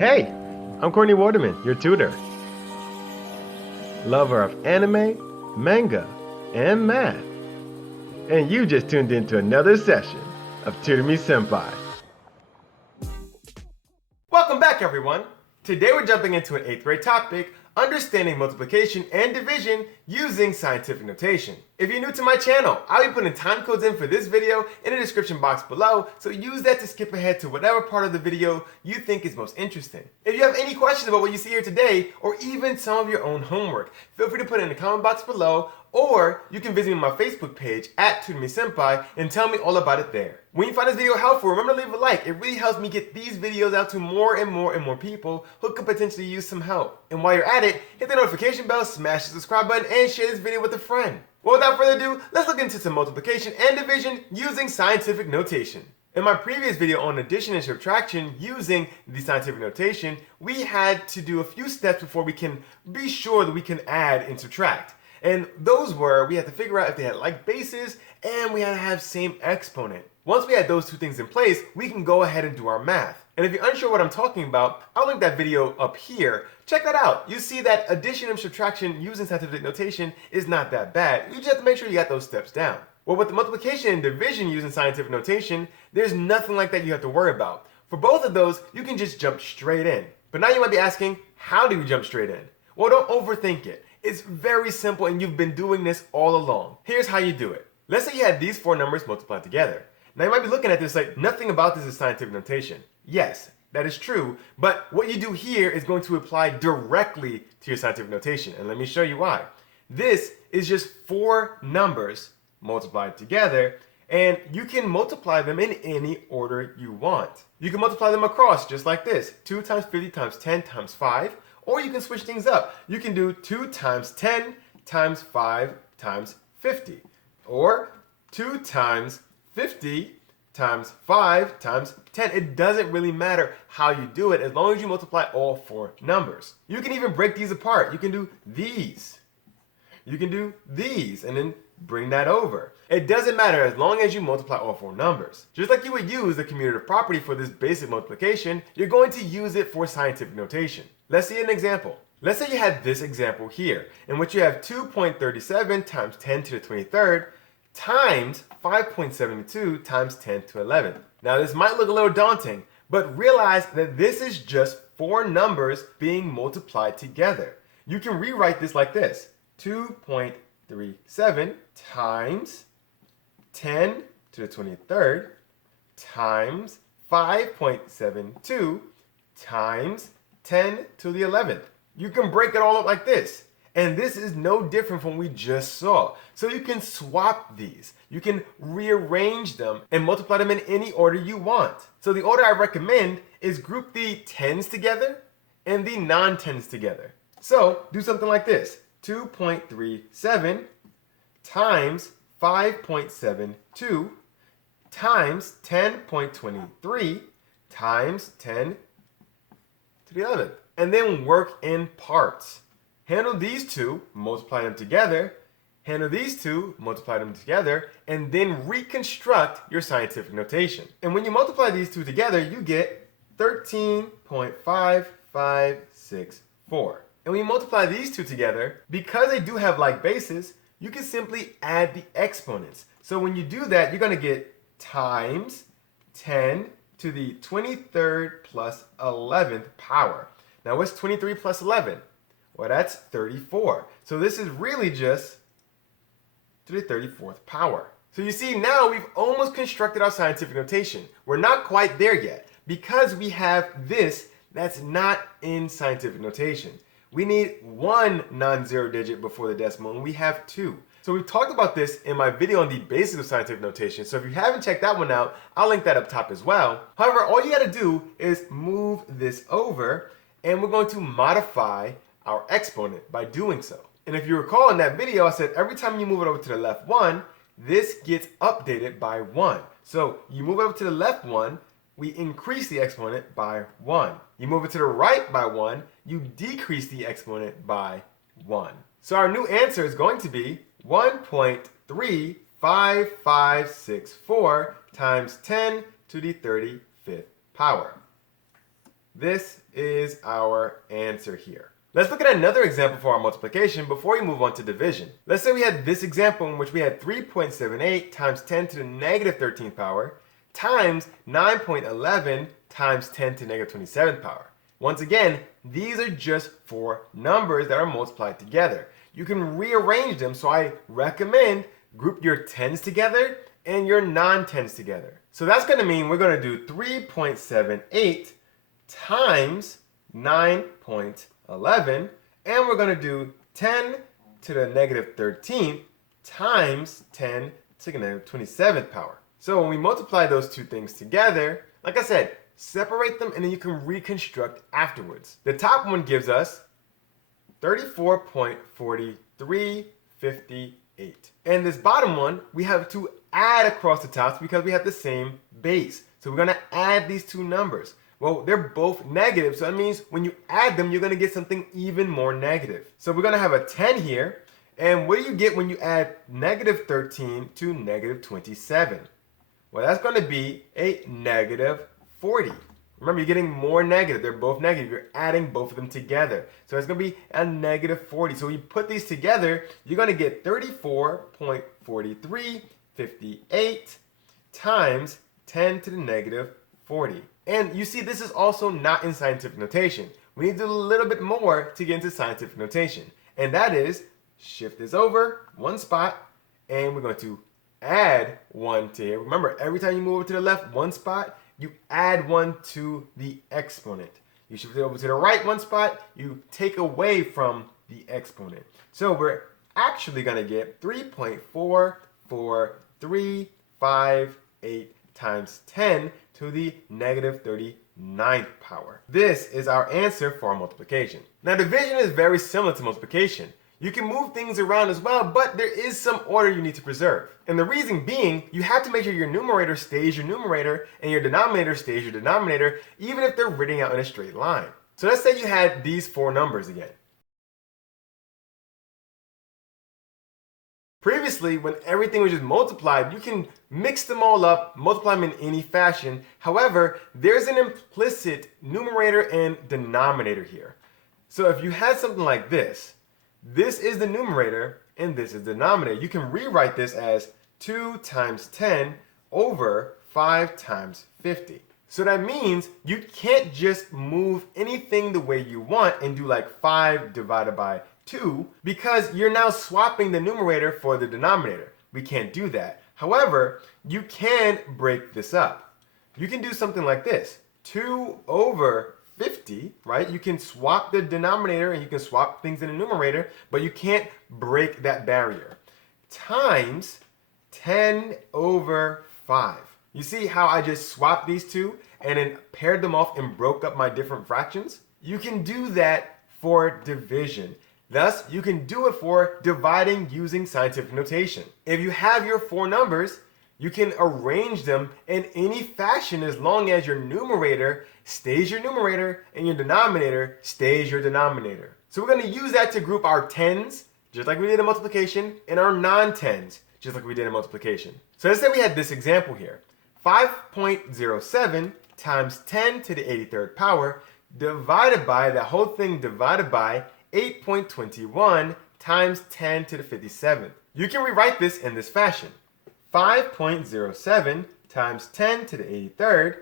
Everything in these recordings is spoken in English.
Hey, I'm Courtney Waterman, your tutor. Lover of anime, manga, and math. And you just tuned into another session of Tutor Me Senpai. Welcome back, everyone. Today we're jumping into an 8th grade topic, understanding multiplication and division using scientific notation. If you're new to my channel, I'll be putting time codes in for this video in the description box below, so use that to skip ahead to whatever part of the video you think is most interesting. If you have any questions about what you see here today, or even some of your own homework, feel free to put it in the comment box below, or you can visit me on my Facebook page at Tutor Me Sempai and tell me all about it there. When you find this video helpful, remember to leave a like. It really helps me get these videos out to more and more people who could potentially use some help. And while you're at it, hit the notification bell, smash the subscribe button, and share this video with a friend. Well, without further ado, let's look into some multiplication and division using scientific notation. In my previous video on addition and subtraction using the scientific notation, we had to do a few steps before we can be sure that we can add and subtract. And those were, we had to figure out if they had like bases, and we had to have same exponent. Once we had those two things in place, we can go ahead and do our math. And if you're unsure what I'm talking about, I'll link that video up here. Check that out. You see that addition and subtraction using scientific notation is not that bad. You just have to make sure you got those steps down. Well, with the multiplication and division using scientific notation, there's nothing like that you have to worry about. For both of those, you can just jump straight in. But now you might be asking, how do you jump straight in? Well, don't overthink it. It's very simple, and you've been doing this all along. Here's how you do it. Let's say you had these four numbers multiplied together. Now you might be looking at this like nothing about this is scientific notation. Yes, that is true, but what you do here is going to apply directly to your scientific notation, and let me show you why. This is just four numbers multiplied together, and you can multiply them in any order you want. You can multiply them across just like this, 2 times 50 times 10 times 5, or you can switch things up. You can do 2 times 10 times 5 times 50, or 2 times 50 times 5 times 10. It doesn't really matter how you do it as long as you multiply all four numbers. You can even break these apart. You can do these. You can do these and then bring that over. It doesn't matter as long as you multiply all four numbers. Just like you would use the commutative property for this basic multiplication, you're going to use it for scientific notation. Let's see an example. Let's say you had this example here, in which you have 2.37 times 10 to the 23rd times 5.72 times 10 to 11. Now this might look a little daunting, but realize that this is just four numbers being multiplied together. You can rewrite this like this. 2.37 times 10 to the 23rd times 5.72 times 10 to the 11th. You can break it all up like this. And this is no different from what we just saw. So you can swap these. You can rearrange them and multiply them in any order you want. So the order I recommend is group the tens together and the non-tens together. So do something like this. 2.37 times 5.72 times 10.23 times 10 to the 11th. And then work in parts. Handle these two, multiply them together, handle these two, multiply them together, and then reconstruct your scientific notation. And when you multiply these two together, you get 13.5564. And when you multiply these two together, because they do have like bases, you can simply add the exponents. So when you do that, you're going to get times 10 to the 23rd plus 11th power. Now what's 23 plus 11? Well, that's 34. So this is really just to the 34th power. So you see, now we've almost constructed our scientific notation. We're not quite there yet because we have this that's not in scientific notation. We need one non-zero digit before the decimal, and we have two. So we've talked about this in my video on the basics of scientific notation. So if you haven't checked that one out, I'll link that up top as well. However, all you got to do is move this over, and we're going to modify our exponent by doing so. And if you recall in that video, I said every time you move it over to the left one, this gets updated by 1. So you move it over to the left one, we increase the exponent by 1. You move it to the right by 1, you decrease the exponent by 1. So our new answer is going to be 1.35564 times 10 to the 35th power. This is our answer here. Let's look at another example for our multiplication before we move on to division. Let's say we had this example in which we had 3.78 times 10 to the negative 13th power times 9.11 times 10 to the negative 27th power. Once again, these are just four numbers that are multiplied together. You can rearrange them, so I recommend group your tens together and your non-tens together. So that's going to mean we're going to do 3.78 times 9.11, and we're going to do 10 to the negative 13th times 10 to the negative 27th power. So when we multiply those two things together, like I said, separate them and then you can reconstruct afterwards. The top one gives us 34.4358. And this bottom one, we have to add across the tops because we have the same base. So we're going to add these two numbers. Well, they're both negative, so that means when you add them, you're going to get something even more negative. So we're going to have a 10 here. And what do you get when you add negative 13 to negative 27? Well, that's going to be a negative 40. Remember, you're getting more negative. They're both negative. You're adding both of them together. So it's going to be a negative 40. So when you put these together, you're going to get 34.4358 times 10 to the negative 40. And you see, this is also not in scientific notation. We need to do a little bit more to get into scientific notation. And that is, shift this over one spot, and we're going to add 1 to here. Remember, every time you move over to the left one spot, you add 1 to the exponent. You shift it over to the right one spot, you take away from the exponent. So we're actually going to get 3.44358 times 10 to the negative 39th power. This is our answer for our multiplication. Now, division is very similar to multiplication. You can move things around as well, but there is some order you need to preserve. And the reason being, you have to make sure your numerator stays your numerator and your denominator stays your denominator, even if they're written out in a straight line. So let's say you had these four numbers again. Previously, when everything was just multiplied, you can mix them all up, multiply them in any fashion. However, there's an implicit numerator and denominator here. So if you had something like this is the numerator and this is the denominator. You can rewrite this as 2 times 10 over 5 times 50. So that means you can't just move anything the way you want and do like 5 divided by 2 because you're now swapping the numerator for the denominator. We can't do that. However, you can break this up. You can do something like this. 2 over 50, right? You can swap the denominator and you can swap things in the numerator, but you can't break that barrier. Times 10 over 5. You see how I just swapped these two and then paired them off and broke up my different fractions? You can do that for division. Thus, you can do it for dividing using scientific notation. If you have your four numbers, you can arrange them in any fashion as long as your numerator stays your numerator and your denominator stays your denominator. So we're going to use that to group our tens, just like we did in multiplication, and our non-tens, just like we did in multiplication. So let's say we had this example here. 5.07 times 10 to the 83rd power divided by, the whole thing divided by 8.21 times 10 to the 57th. You can rewrite this in this fashion. 5.07 times 10 to the 83rd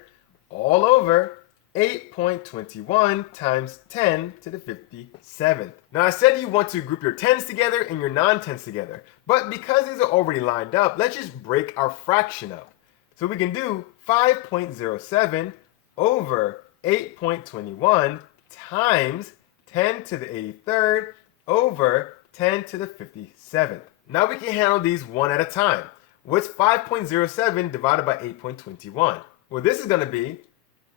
all over 8.21 times 10 to the 57th. Now I said you want to group your tens together and your non-tens together, but because these are already lined up, let's just break our fraction up. So we can do 5.07 over 8.21 times 10 to the 83rd over 10 to the 57th. Now we can handle these one at a time. What's 5.07 divided by 8.21? Well, this is going to be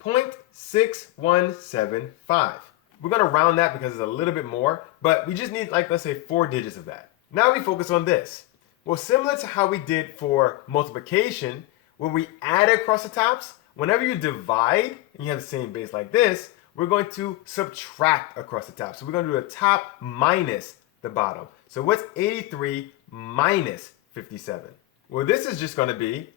0.6175. We're going to round that because it's a little bit more, but we just need, like, let's say 4 digits of that. Now we focus on this. Well, similar to how we did for multiplication, when we add across the tops, whenever you divide and you have the same base like this, we're going to subtract across the top. So we're going to do the top minus the bottom. So what's 83 minus 57? Well, this is just going to be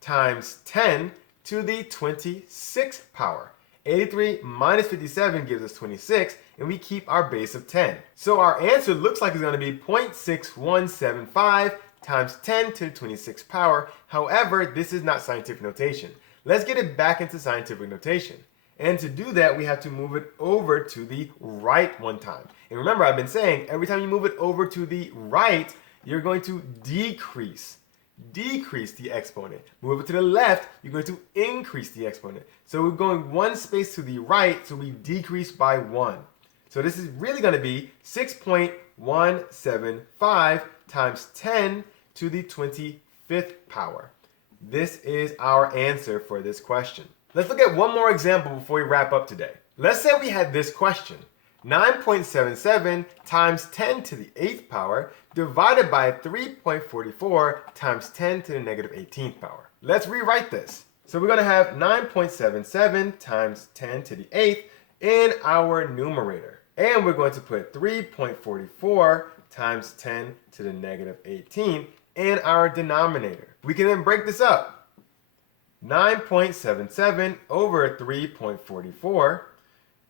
times 10 to the 26th power. 83 minus 57 gives us 26, and we keep our base of 10. So our answer looks like it's going to be 0.6175 times 10 to the 26th power. However, this is not scientific notation. Let's get it back into scientific notation. And to do that, we have to move it over to the right one time. And remember, I've been saying every time you move it over to the right, you're going to decrease the exponent. Move it to the left, you're going to increase the exponent. So we're going one space to the right, so we decrease by 1. So this is really going to be 6.175 times 10 to the 25th power. This is our answer for this question. Let's look at one more example before we wrap up today. Let's say we had this question. 9.77 times 10 to the 8th power divided by 3.44 times 10 to the negative 18th power. Let's rewrite this. So we're going to have 9.77 times 10 to the 8th in our numerator. And we're going to put 3.44 times 10 to the negative 18 in our denominator. We can then break this up. 9.77 over 3.44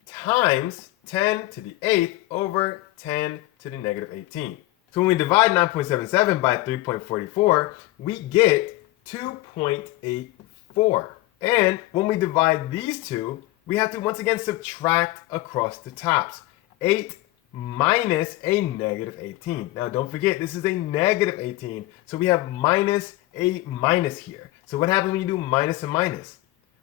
times 10 to the 8th over 10 to the negative 18. So when we divide 9.77 by 3.44, we get 2.84. And when we divide these two, we have to once again subtract across the tops. 8 minus a negative 18. Now don't forget, this is a negative 18. So we have minus a minus here. So what happens when you do minus and minus?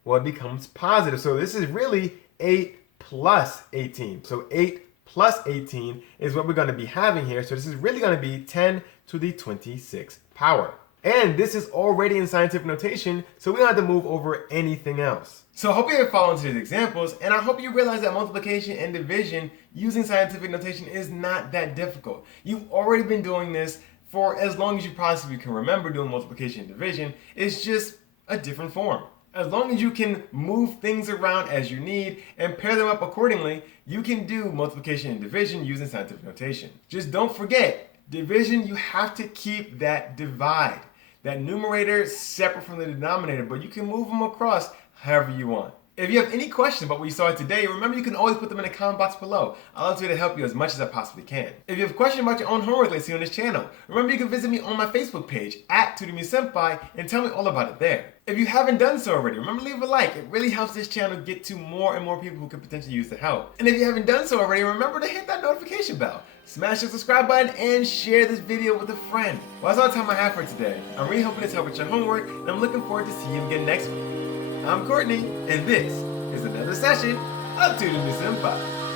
Well, it becomes positive. So this is really 8 plus 18. So 8 plus 18 is what we're going to be having here. So this is really going to be 10 to the 26th power. And this is already in scientific notation, so we don't have to move over anything else. So I hope you have followed these examples, and I hope you realize that multiplication and division using scientific notation is not that difficult. You've already been doing this for as long as you possibly can remember doing multiplication and division. It's just a different form. As long as you can move things around as you need and pair them up accordingly, you can do multiplication and division using scientific notation. Just don't forget, division, you have to keep that divide. That numerator is separate from the denominator, but you can move them across however you want. If you have any questions about what you saw today, remember you can always put them in the comment box below. I'll love to help you as much as I possibly can. If you have questions about your own homework like seen on this channel, remember you can visit me on my Facebook page at Tutor Me Sempai and tell me all about it there. If you haven't done so already, remember leave a like. It really helps this channel get to more and more people who could potentially use the help. And if you haven't done so already, remember to hit that notification bell. Smash the subscribe button and share this video with a friend. Well, that's all the time I have for today. I'm really hoping this helped with your homework, and I'm looking forward to seeing you again next week. I'm Courtney, and this is another session of Tutor Me Sempai.